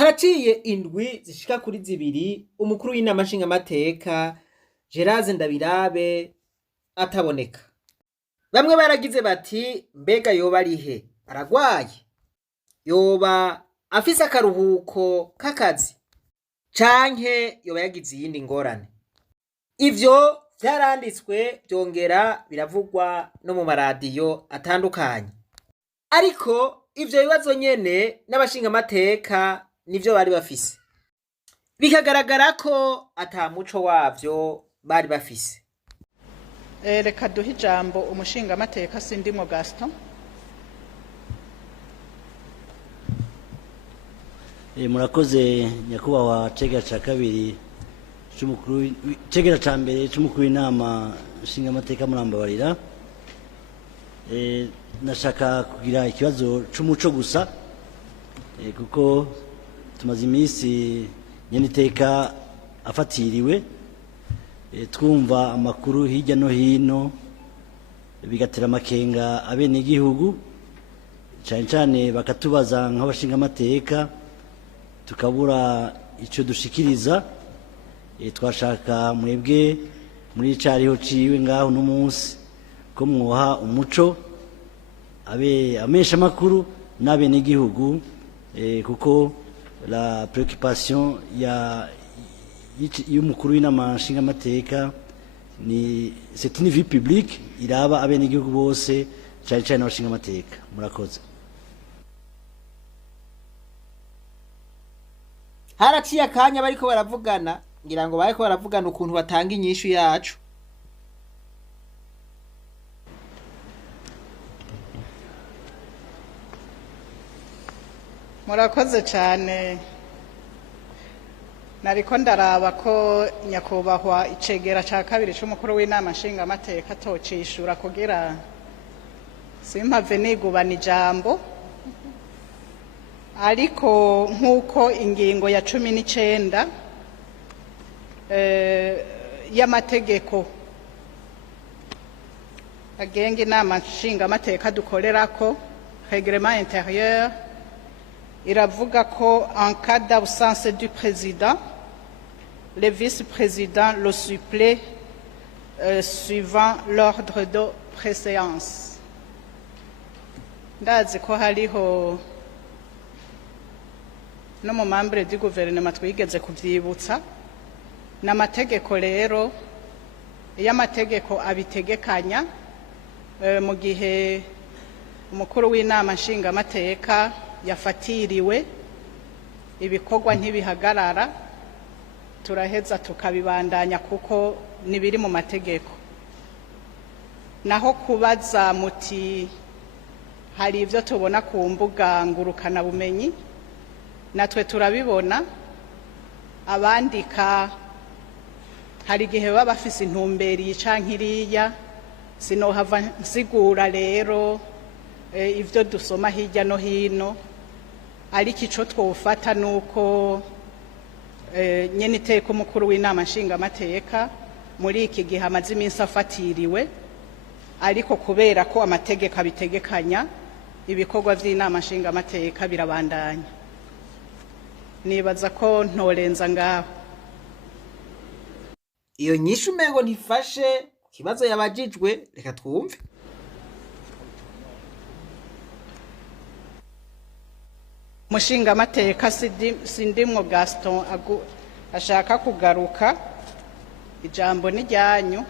Haraciye indwi zishika kuri zibiri umukuru w'inama nshingamateka Gerard Ndabirabe ataboneka. Bamwe baragize bati mbega yoba arihe, aragwaye, yoba afise akaruhuko k'akazi canke yoba yagize iyindi ngorane. Ivyo vyaranditswe vyongera biravugwa no mu maradiyo atandukanye, ariko ivyo bibazo nyene n'abashingamateka nivyo bari bafise, bikagaragara ko ata muco wavyo bari bafise. Reka duhe ijambo umushingamateka Sindimwo Gaston. Murakoze nyakubahwa cegera ca kabiri c'umukuru, cegera ca mbere c'umukuru w'inama nshingamateka Murambabarira. Nashaka kugira ikibazo c'umuco gusa, kuko tumaze iminsi nyeniteka afatiriwe, twumva amakuru hirya no hino bigatera amakenga abenegihugu, cane cane bakatubaza nk'abashingamateka tukabura ico dushikiriza. Twashaka mwebwe muri cariho ciwe ngaho no munsi ko mwoha umuco amesha makuru n'abenegihugu, kuko la préoccupation y'umukuru w'inama nshingamateka ni c'est une vie publique, iraba abenegihugu bose cane cane abashingamateka. Murakoze. Haraciye akanya bariko baravugana, ngira ngo bariko baravugana ukuntu batanga inyishu yacu. Murakoze cyane. Nariko ndaraba ko nyakubahwa icegera ca kabiri c'umukuru w'inama nshingamateka tocishura kugira simpave nigubana ijambo, ariko nk'uko ingingo ya 19 y'amategeko agenga inama nshingamateka dukorerako, règlement intérieur, iravuga ko en cas d'absence du président, le vice-président le supplée suivant l'ordre de préséance. Ndazi ko hariho no mu membre du gouvernement twigeze kuvyibutsa n'amategeko. Rero iyo amategeko abitegekanya, mu gihe umukuru w'inama nshingamateka yafatiriwe, ibikorwa ntibihagarara, turaheza tukabibandanya kuko nibiri mu mategeko. Naho kubaza muti hari ivyo tubona ku mbuga ngurukana bumenyi, natwe turabibona. Abandika hari igihe baba bafise intumberi canke iriya, sinohava nsigura rero ivyo dusoma hirya no hino, ariko ico twofata nuko nyene iteka umukuru w'inama nshingamateka muri iki gihe amaze iminsi afatiriwe, ariko kubera ko amategeko abitegekanya, ibikorwa vy'inama nshingamateka birabandanya. Nibaza ko ntorenza ngaho. Iyo nyishu umengo ntifashe kibazo yabajijwe, reka twumve. Umushingamateka Sindimwo Gaston ashaka kugaruka, ijambo ni ryanyu.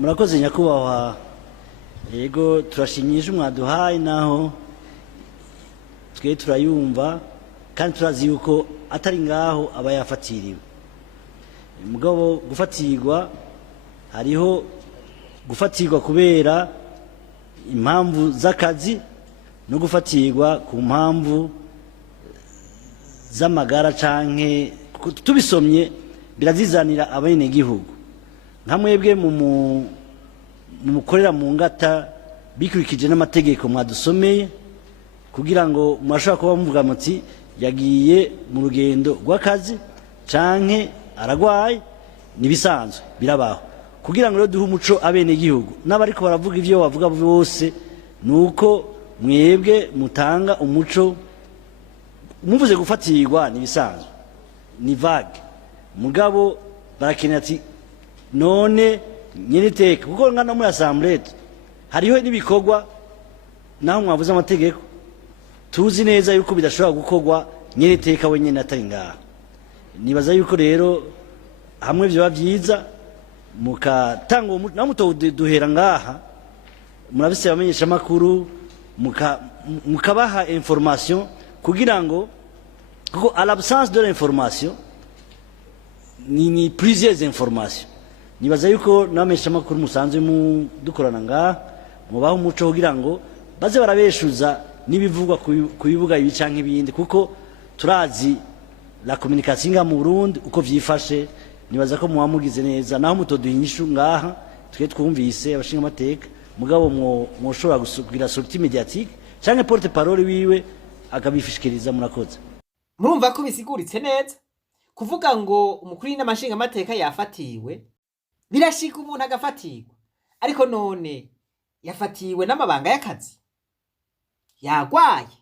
Murakoze nyakubahwa. Yego turashinyije mwaduhaye, naho twe turayumva kandi turazi yuko atari ngaho aba yafatiriwe. Mugabo gufatirwa, hariho gufatirwa kubera impamvu z'akazi no gufatirwa ku mpamvu z'amagara, canke tubisomye birazizanira abenegihugu. Nka mwebwe mukorera mu ngata bikurikije n'amategeko mwadusomeye, kugira ngo mwashobora kuba muvuga muti yagiye mu rugendo rw'akazi canke aragwaye, nibisanzwe birabaho. Kugira ngo rero duhe umuco abenegihugu n'abariko baravuga ivyo bavuga bose, nuko mwebwe mutanga umuco muvuze gufatirwa nibisanzwe ni vague mugabo barakenera ati none nyeniteka kuko ngana muri assemblée hariho n'ibikorwa naho mwavuze amategeko tuzi neza yuko bidashobora gukorwa nyeniteka wenyine atari ngaha nibaza yuko rero hamwe byo byiza mukatanga na muto duhera ngaha murabise bamenyesha makuru mukabaha information kugira ngo kuko à l'absence de l'information ni plusieurs informations nibaza yuko namesha makuru musanzwe mu dukorana ngaha mubaho umuco kugira ngo baze barabeshuza nibivugwa kubibuga ibi canke ibindi kuko turazi la communication nga mu Burundi uko vyifashe nibaza ko muwamugize neza naho mutoduhinyishu ngaha twe twumvise abashinga amateka mugabo mwoshobora gusugira sortie médiatique canke porte parole wiwe akabifishikiriza murakoze murumva ko bisiguritse neza kuvuga ngo umukuru n'amashinga amateka yafatiwe birashika umuntu agafatirwa ariko none yafatiwe n'amabanga y'akazi yagwaye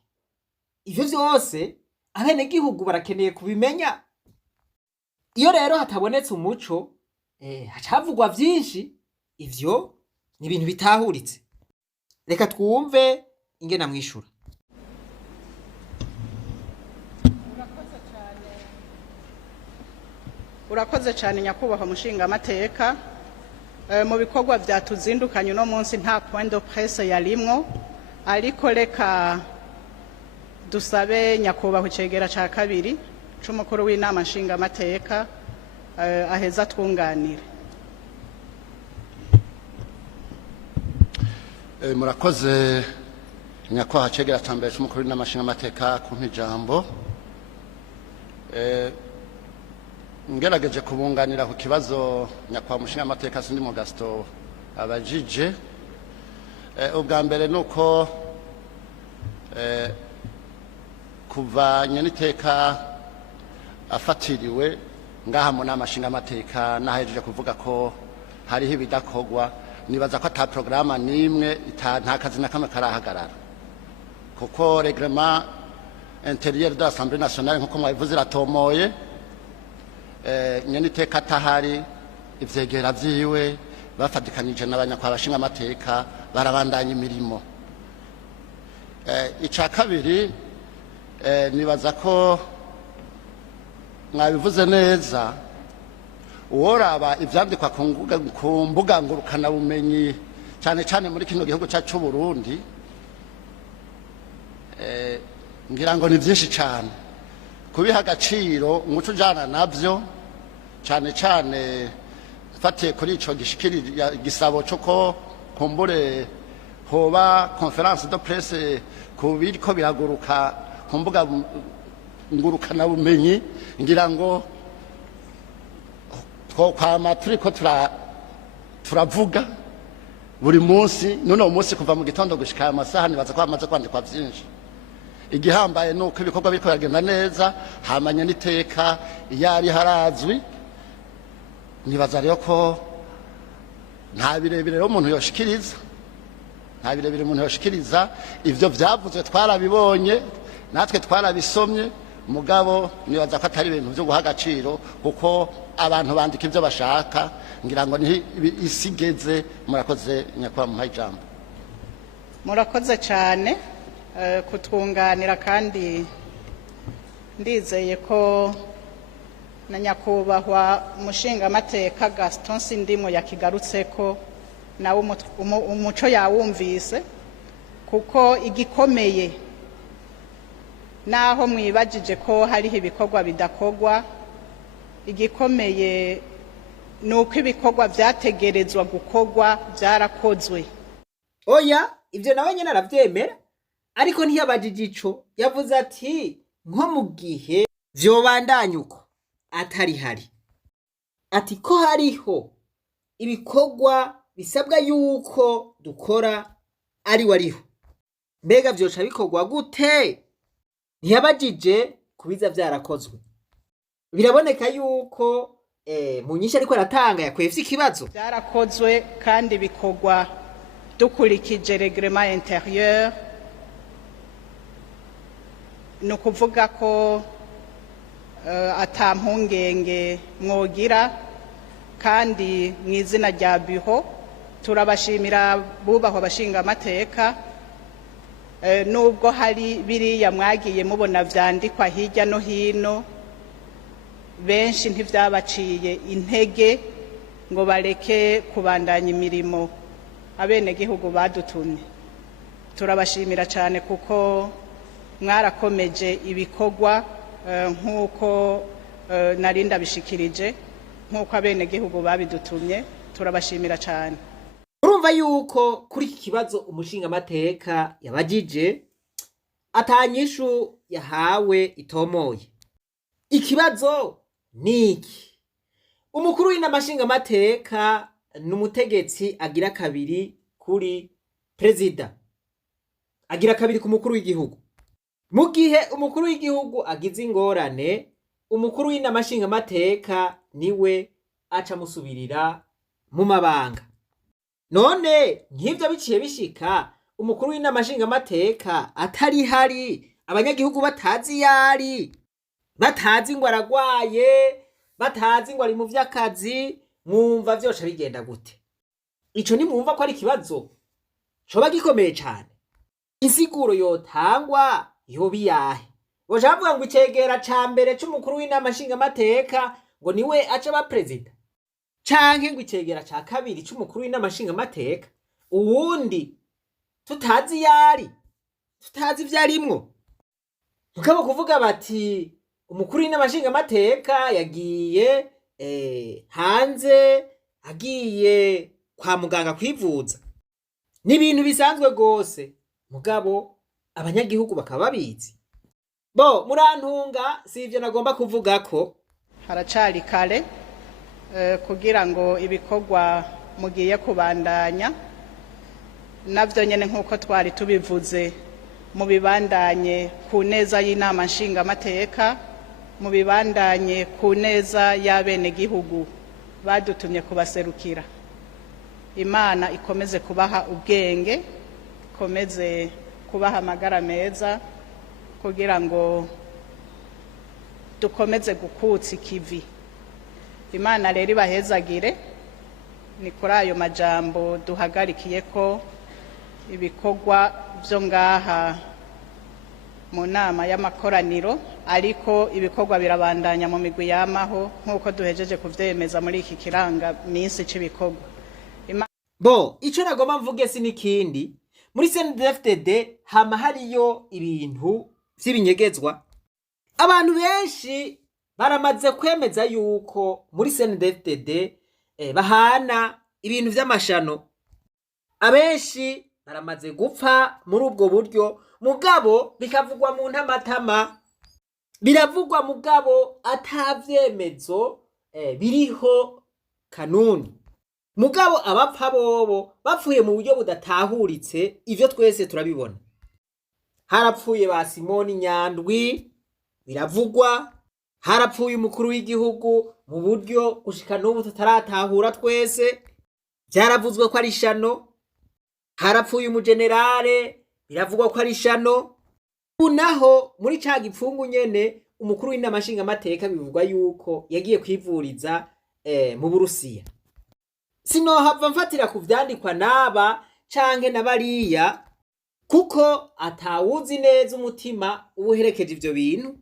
ivyo vyose abene gihugu barakeneye kubimenya iyo rero hatabonetse umuco hacavugwa vyinshi ivyo ni ibintu bitahuritse reka twumve ingena mwishura urakoze cyane nyakubahwa mushinga amateka mu bikorwa byatuzindukanye no munsi nta point de presse yarimwo ariko reka dusabe nyakubahwa icegera ca kabiri c'umukuru w'inama nshinga amateka aheza twunganire murakoze nyakubahwa icegera ca mbere c'umukuru w'inama nshinga amateka kumpa ijambo ngerageje kubunganira ku kibazo nyakubahwa mushinga amateka sindi mu Gaston abajije ubwa mbere nuko kuva nyeniteka afatiriwe ngaha mu nama nshinga amateka nahejeje kuvuga ko hariho ibidakorwa nibaza ko ata programa nimwe nta kazi na kamwe karahagarara kuko reglement intérieur de l'Assemblée nationale nkuko mwabivuze iratomoye nyeniteka atahari ivyegera vyiwe bafatikanije n'abanyakwa bashinga amateka barabandanya imirimo ica kabiri nibaza ko mwabivuze neza uworaba ivyandikwa ku mbuga ngurukana bumenyi cyane cyane muri kino gihugu cyacu cy'u Burundi ngira ngo ni byinshi cyane kubiha agaciro umuco ujana navyo cyane cyane fatiye kuri ico gishikirira gisabo cyo ko kumbure hoba conference de presse kubiriko biraguruka ku mbuga ngurukana bumenyi ngira ngo twama turiko turavuga buri munsi none umunsi kuva mu gitondo gushika amasaha nibaza ko amaze kwandikwa byinshi igihambaye nuko ibikorwa biriko biragenda neza hamanya niteka yari harazwi nibaza rero ko nta birebire rero umuntu yoshikiriza ivyo vyavuzwe twarabibonye natwe twarabisomye mugabo nibaza ko atari ibintu byo guha agaciro kuko abantu bandika ivyo bashaka ngira ngo ni isigeze murakoze nyakwa mu ijambo murakoze cyane kutwunganira kandi ndizeye ko na nyakubahwa mushinga amateka Gaston Sindimo yakigarutseko nawe umuco yawumvise kuko igikomeye naho mwibajije ko hariho ibikorwa bidakorwa igikomeye nuko ibikorwa byategerezwa gukorwa byarakozwe oya ivyo nawe nyene aravyemera ariko ntiyabajije ico yavuze ati nko mu gihe vyobandanya uko atari hari ati ko hariho ibikorwa bisabwa yuko dukora ari wariho mbega vyoca bikorwa gute ntiyabajije kubiza vyarakozwe biraboneka yuko mu nyinshi ariko aratanga yakwevye ikibazo byarakozwe kandi bikorwa dukurikije reglement intérieur ni ukuvuga ko ata mpungenge mwogira, kandi mu izina rya biho turabashimira bubahwa abashinga amateka, nubwo hari biriya mwagiye mubona vyandikwa hirya no hino, benshi ntivyabaciye intege ngo bareke kubandanya imirimo abenegihugu badutumye. Turabashimira cyane kuko mwarakomeje ibikorwa nk'uko nari ndabishikirije, nk'uko abenegihugu babidutumye. Turabashimira cyane. Urumva yuko kuri iki kibazo umushinga amateka yabajije atanyishu yahawe itomoye. Ikibazo niki: umukuru w'inamashinga amateka n'umutegetsi agira kabiri kuri perezida, agira kabiri ku mukuru w'igihugu. Mu gihe umukuru w'igihugu agize ingorane, umukuru w'inamashinga amateka niwe aca musubirira mu mabanga. None nk'ivyo biciye bishika umukuru w'inamashinga amateka atari hari, abanyagihugu batazi yari, batazi ngo aragwaye, batazi ngo ari mu vy'akazi, mwumva vyosha bigenda gute? Ico ni mwumva ko ari ikibazo coba gikomeye cane. Insiguro yotangwa yoba iyahe? Boca bavuga ngo icegera ca mbere c'umukuru w'inamashinga amateka ngo niwe aca aba perezida, canke ngo icegera ca kabiri c'umukuru w'inamashinga amateka uwundi tutazi yari, tutazi vyarimwo. Mugabo kuvuga bati umukuru w'inamashinga amateka yagiye hanze, agiye kwa muganga kwivuza, ni ibintu bisanzwe gose, mugabo abanyagihugu bakaba babizi. Bo murantunga, si ivyo nagomba kuvuga ko Haracari kare kugira ngo ibikorwa mugiye kubandanya navyo nyene nk'uko twari tubivuze, mu bibandanye ku neza y'inama nshinga amateka, mu bibandanye ku neza y'abenegihugu badutumye kubaserukira. Imana ikomeze kubaha ubwenge, ikomeze kubaha amagara meza, kugira ngo dukomeze gukutsa ikivi. Imana rero ibahezagire. Ni kuri ayo majambo duhagarikiye ko ibikorwa byo ngaha mu nama y'amakoraniro, ariko ibikorwa birabandanya mu migwi yamaho nk'uko duhejeje kuvyemeza muri iki kiranga minsi c'ibikorwa. Bo ico nagomba mvuge si nikindi, muri CNDD-FDD hama hariyo ibintu vy'ibinyegezwa. Abantu benshi baramaze kwemeza yuko muri CNDD-FDD bahana ibintu vy'amashano. Abenshi baramaze gupfa muri ubwo buryo, mugabo bikavugwa mu ntamatama, biravugwa mugabo atavyemezo biriho kanuni. Mugabo abapfa bobo bapfuye mu buryo budatahuritse, ivyo twese turabibona. Harapfuye ba Simoni Nyandwi, biravugwa. Harapfuye umukuru w'igihugu mu buryo gushika n'ubu tutaratahura twese, vyaravuzwe ko ari shano. Harapfuye umugenerale, biravugwa ko ari shano. Unaho muri ca gipfungu nyene umukuru w'inamashinga amateka bivugwa yuko yagiye kwivuriza mu Burusiya. Sinohava mfatira ku vyandikwa naba canke nabariya, kuko atawuzi neza umutima ubuherekeje ivyo bintu.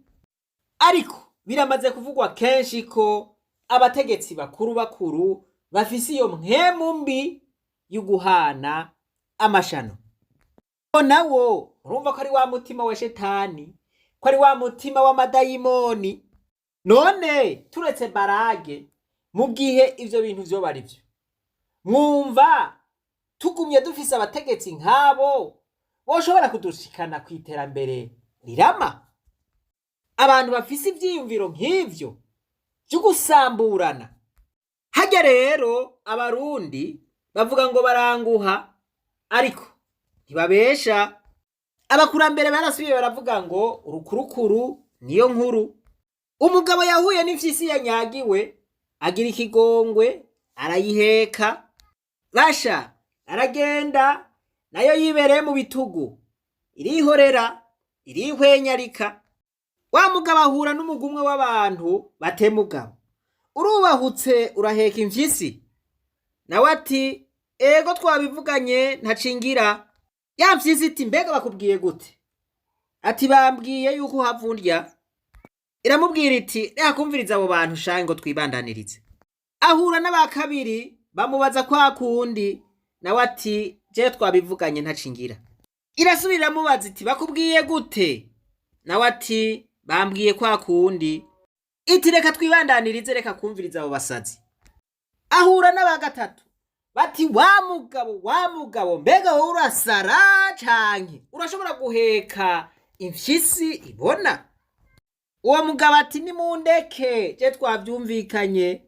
Ariko biramaze kuvugwa kenshi ko abategetsi bakuru bafise iyo mpwemu mbi y'uguhana amashano. Nawo urumva ko ari wa mutima wa shetani, ko ari wa mutima w'amadayimoni. None turetse barage, mu gihe ivyo bintu vyoba ari vyo, mwumva tugumye dufise abategetsi nk'abo boshobora kudushikana kw'iterambere rirama? Abantu bafise ivyiyumviro nk'ivyo vyo gusamburana. Harya rero abarundi bavuga ngo baranguha, ariko ntibabesha. Abakurambere barasubiye baravuga ngo urukurukuru niyo nkuru. Umugabo yahuye n'imfyisi yanyagiwe, agira ikigongwe, arayiheka, basha aragenda, nayo yibereye mu bitugu, irihorera, irihwenyarika. wa mugabo ahura n'umugumwe w'abantu batemugabo, urubahutse uraheka imfyisi? Nawe ati ego twabivuganye ntacingira. Ya mfyisi iti mbega bakubwiye gute? Ati bambwiye yuko uhavundya. Iramubwira iti reka kumviriza abo bantu shange ngo twibandanirize. Ahura n'aba kabiri bamubaza kwa kundi, nawe ati je twabivuganye ntacingira. Irasubira mubaza iti bakubwiye gute? Nawe ati bambwiye kwa kundi. Iti reka twibandanirize, reka kumviriza abo basazi. Ahura n'aba gatatu bati wa mugabo mbega wowe urasara canke urashobora guheka imfyisi ibona? Uwo mugabo ati nimundeke je twavyumvikanye.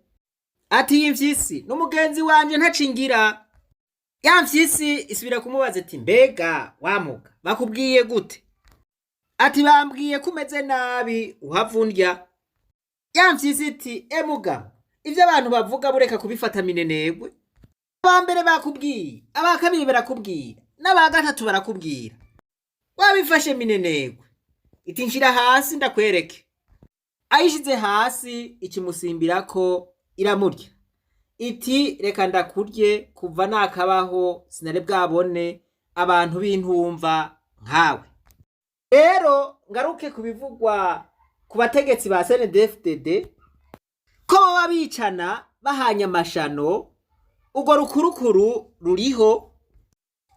Ati iyi mfyisi n'umugenzi wanje ntacingira. Ya mfyisi isubira kumubaza iti mbega wa muga bakubwiye gute? Ati bambwiye kumeze nabi uhavundya. Ya mfyisi iti mugabo ivyo abantu bavuga bureka kubifata minenegwe. Abambere bakubwiye, aba kabiri barakubwira, n'aba gatatu barakubwira, wabifashe minenegwe. Iti nshira hasi ndakwereke. Ayishize hasi ikimusimbirako iramurya. Iti reka ndakurye kuva nakabaho sinare bwabone abantu b'intumva nkawe. Rero ngaruke kubivugwa ku bategetsi ba CNDD-FDD ko baba bicana bahanya amashano. Ugo rukurukuru ruriho,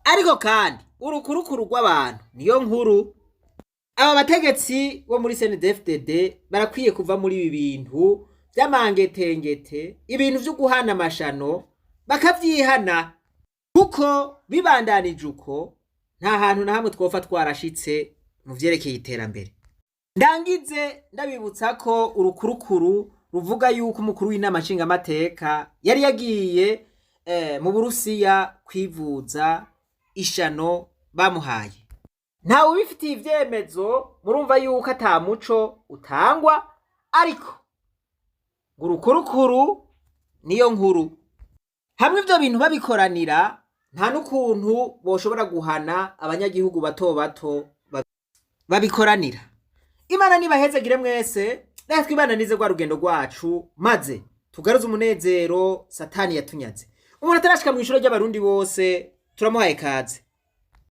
ariko kandi urukurukuru rw'abantu niyo nkuru. Aba bategetsi bo muri CNDD-FDD barakwiye kuva muri ibi bintu by'amangetengete, ibintu vyo guhana amashano bakavyihana, kuko bibandanije uko nta hantu na hamwe twofa twarashitse mu vyerekeye iterambere. Ndangize ndabibutsa ko urukurukuru ruvuga yuko umukuru w'inama nshingamateka yari yagiye mu Burusiya kwivuza ishano bamuhaye. Ntawe ubifitiye ivyemezo, murumva yuko ata muco utangwa, ariko urukurukuru niyo nkuru. Hamwe ivyo bintu babikoranira nta n'ukuntu boshobora guhana abanyagihugu bato bato babikoranira. Imana nibahezagire mwese, reka twibananize rwa rugendo rwacu maze tugaruze umunezero Satani yatunyaze. Umuntu atarashika mw'ishuro ry'abarundi bose turamuhaye kaze.